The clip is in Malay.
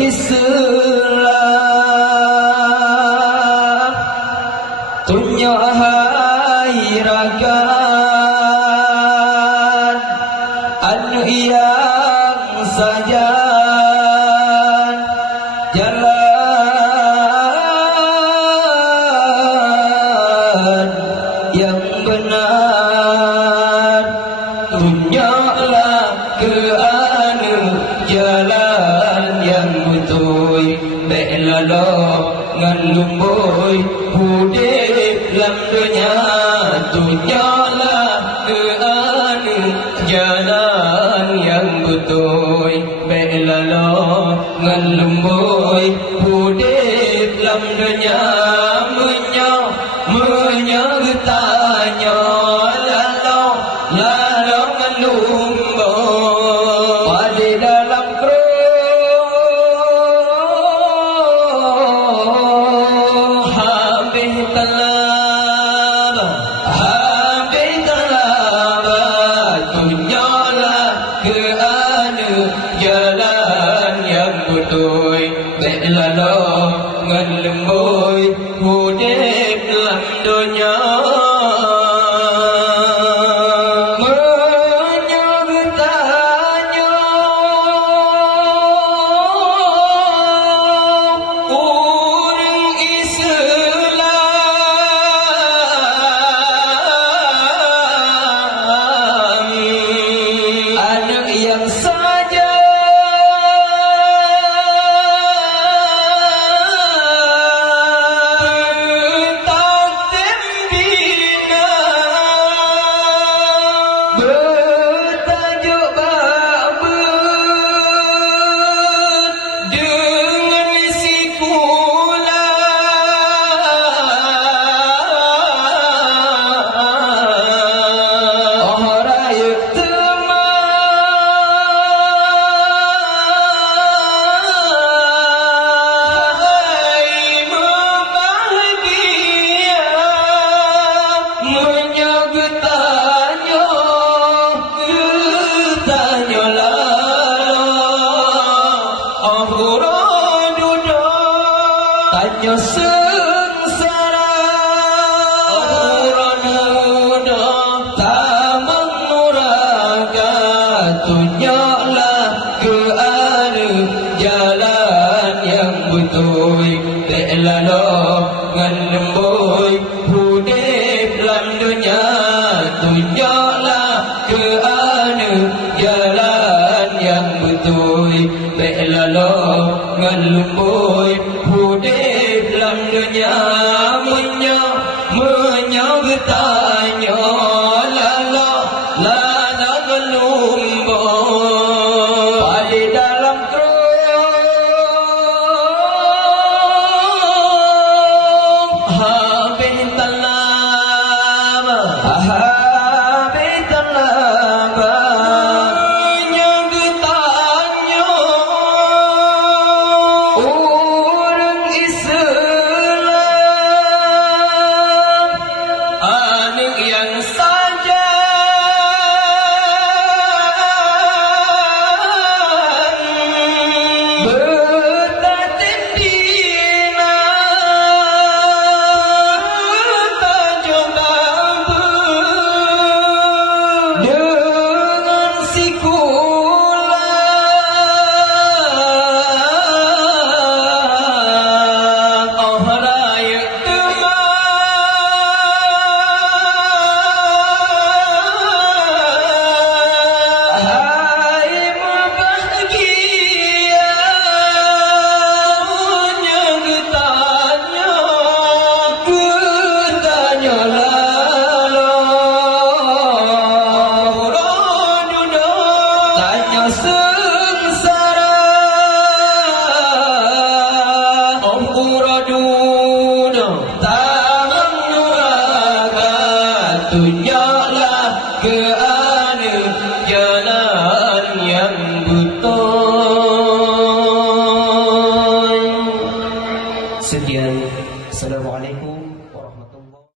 Islam tunyo hai rakan anu yang saja jalan yang benar tunjuklah ke anu jalan yang betul belalo ngan lumboy hudip lam dunia tunjuklah ke anu jalan yang betul belalo ngan lumboy hudip lam dunia menyertanya lalau ngan lumboy pada dalam kruh habis talaba tunjuklah ke anu jalan yang betul belalo ngan lumboy hudip lam dunia menyertanya orang Islam anak yang saja bertajuk babut dengan sikulah oh raya teman bahagia menyertanya getanya lalu dunia tanya sengsara dunia tak menguraga tunjuklah ke anu jalan yang betul belalo ngan lumboy hudip lam dunia tunjuklah ke anu jalan yang betul belalo ngan lumboy hudip lam dunia menyertanya lalau ngan lumboy pada dalam kruh habis talaba menyertanya orang Islam anak yang saja bertatin dina bertajuk babut dengan sikulah oh raya hai bahagia menyertanya getanya lalu dunia tanya sengsara dunia tak menguraga tunjuklah ke anu jalan yang betul. Sekian, assalamualaikum